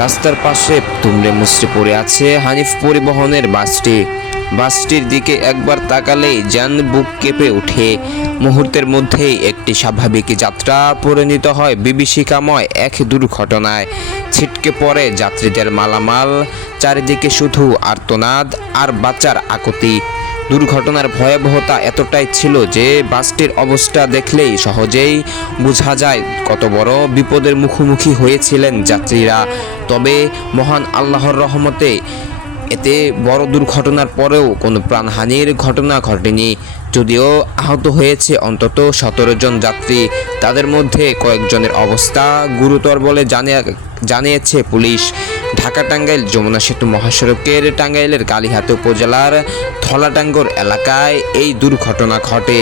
রাস্তার পাশে দুমড়ে মুচড়ে পড়ে আছে হানিফ পরিবহনের বাসটির দিকে একবার তাকালেই যেন বুক কেঁপে ওঠে। মুহূর্তের মধ্যেই একটি স্বাভাবিক যাত্রা পরিণত হয় বিভীষিকাময় এক দুর্ঘটনায়। ছিটকে পড়ে যাত্রীদের মালামাল, চারিদিকে শুধু আর্তনাদ আর বাঁচার আকুতি। দুর্ঘটনার ভয়াবহতা এতটাই ছিল যে বাসটির অবস্থা দেখলেই সহজেই বোঝা যায় কত বড় বিপদের মুখোমুখি হয়েছিলেন যাত্রীরা। তবে মহান আল্লাহর রহমতে এতে বড় দুর্ঘটনার পরেও কোনো প্রাণহানির ঘটনা ঘটেনি। যদিও আহত হয়েছে অন্তত 17 জন যাত্রী, তাদের মধ্যে কয়েকজনের অবস্থা গুরুতর বলে জানিয়েছে পুলিশ। ঢাকা টাঙ্গাইল যমুনা সেতু মহাসড়কের টাঙ্গাইলের কালীহাতি উপজেলার ধলাটাঙ্গর এলাকায় এই দুর্ঘটনা ঘটে।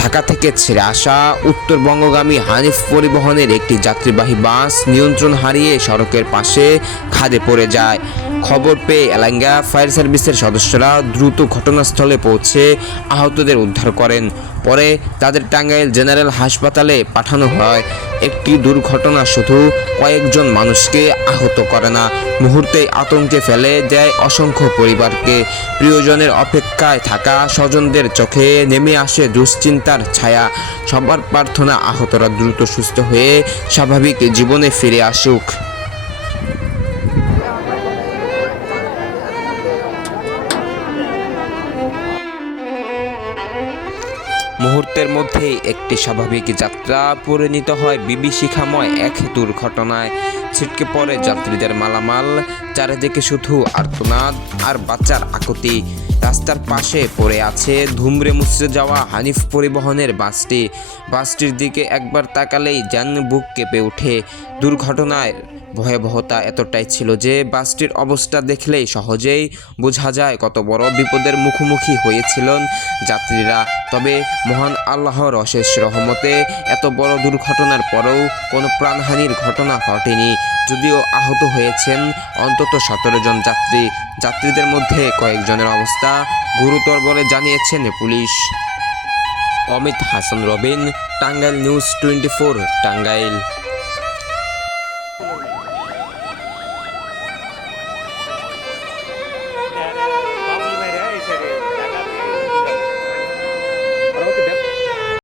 ঢাকা থেকে ছেড়ে আসা উত্তরবঙ্গগামী হানিফ পরিবহনের একটি যাত্রীবাহী বাস নিয়ন্ত্রণ হারিয়ে সড়কের পাশে খাদে পড়ে যায়। খবর পেয়ে এলাঙ্গা ফায়ার সার্ভিসের সদস্যরা দ্রুত ঘটনাস্থলে পৌঁছে আহতদের উদ্ধার করেন। পরে তাদের টাঙ্গাইল জেনারেল হাসপাতালে পাঠানো হয়। একটি দুর্ঘটনা শুধু কয়েকজন মানুষকে আহত করে না, মুহূর্তেই আতঙ্কে ফেলে দেয় অসংখ্য পরিবারকে। প্রিয়জনের অপেক্ষায় থাকা স্বজনদের চোখে নেমে আসে দুশ্চিন্তার ছায়া। সবার প্রার্থনা আহতরা দ্রুত সুস্থ হয়ে স্বাভাবিক জীবনে ফিরে আসুক। মুহূর্তের মধ্যেই একটি স্বাভাবিক যাত্রা পরিণত হয় বিভীষিকাময় এক দুর্ঘটনায়। ছিটকে পড়ে যাত্রীদের মালামাল, চারিদিকে শুধু আর্তনাদ আর বাঁচার আকুতি। রাস্তার পাশে পড়ে আছে ধুমড়ে মুচড়ে যাওয়া হানিফ পরিবহনের বাসটির দিকে একবার তাকালেই যেন বুক কেঁপে ওঠে। দুর্ঘটনার ভয়াবহতা এতটাই ছিল যে বাসটির অবস্থা দেখলেই সহজেই বোঝা যায় কত বড় বিপদের মুখোমুখি হয়েছিলেন যাত্রীরা। তবে মহান আল্লাহর অশেষ রহমতে এত বড় দুর্ঘটনার পরেও কোনো প্রাণহানির ঘটনা ঘটেনি। যদিও আহত হয়েছেন অন্তত 17 জন যাত্রীদের মধ্যে কয়েকজনের অবস্থা গুরুতর বলে জানিয়েছেন পুলিশ। অমিত হাসান রবিন, টাঙ্গাইল নিউজ 24, টাঙ্গাইল।